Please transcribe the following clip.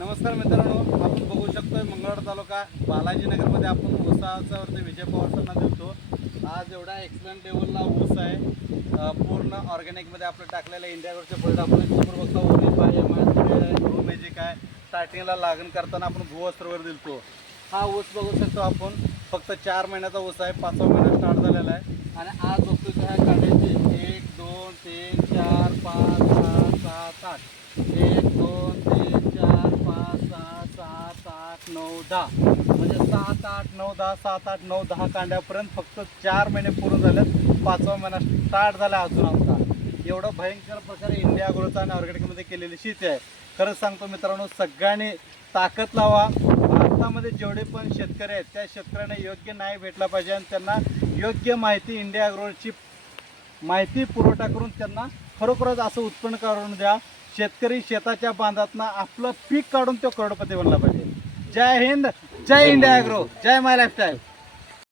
नमस्कार मित्रांनो, आपण बघू शकतोय मंगळवार तालुका बालाजीनगरमध्ये आपण ऊसाचा वरती विजय पवार सरना दिलतो. आज एवढा एक्सलंट लेवलला ऊस आहे. पूर्ण ऑर्गॅनिकमध्ये आपलं टाकलेलं इंडियावरचे प्रोडक्ट आपण समोर बघता. ओरिफाय ग्रो मॅजिक आहे. स्टार्टिंगला लागण करताना आपण भूवस्त्रवर दिलतो. हा ऊस बघू शकतो आपण, फक्त 4 महिन्याचा ऊस आहे. 5वा महिना स्टार्ट झालेला आहे आणि आज बघतो ह्या काढायचे 1 2 3 4 5 6 7 8 1 2 3 4 5 6 7 8 9 10 म्हणजे 7 8 9 10 7 8 9 10 कांड्यापर्यंत फक्त 4 महिने पूर्ण झालेत. 5वा महिना स्टार्ट झाला अजून आमचा. एवढं भयंकर प्रकारे इंडिया ग्रोचा आणि ऑर्गॅनिकमध्ये केलेली शेती आहे. खरंच सांगतो मित्रांनो, सगळ्यांनी ताकद लावा. भारतामध्ये जेवढे पण शेतकरी आहेत त्या शेतकऱ्यांना योग्य न्याय भेटला पाहिजे आणि त्यांना योग्य माहिती इंडिया ग्रोची माहिती पुरवठा करून त्यांना खरोखरच असं उत्पन्न करून द्या. शेतकरी शेताच्या बांधातनं आपलं पीक काढून तो करोडपती बनला पाहिजे. जय हिंद, जय इंडिया ॲग्रो, जय माय लाईफस्टाईल.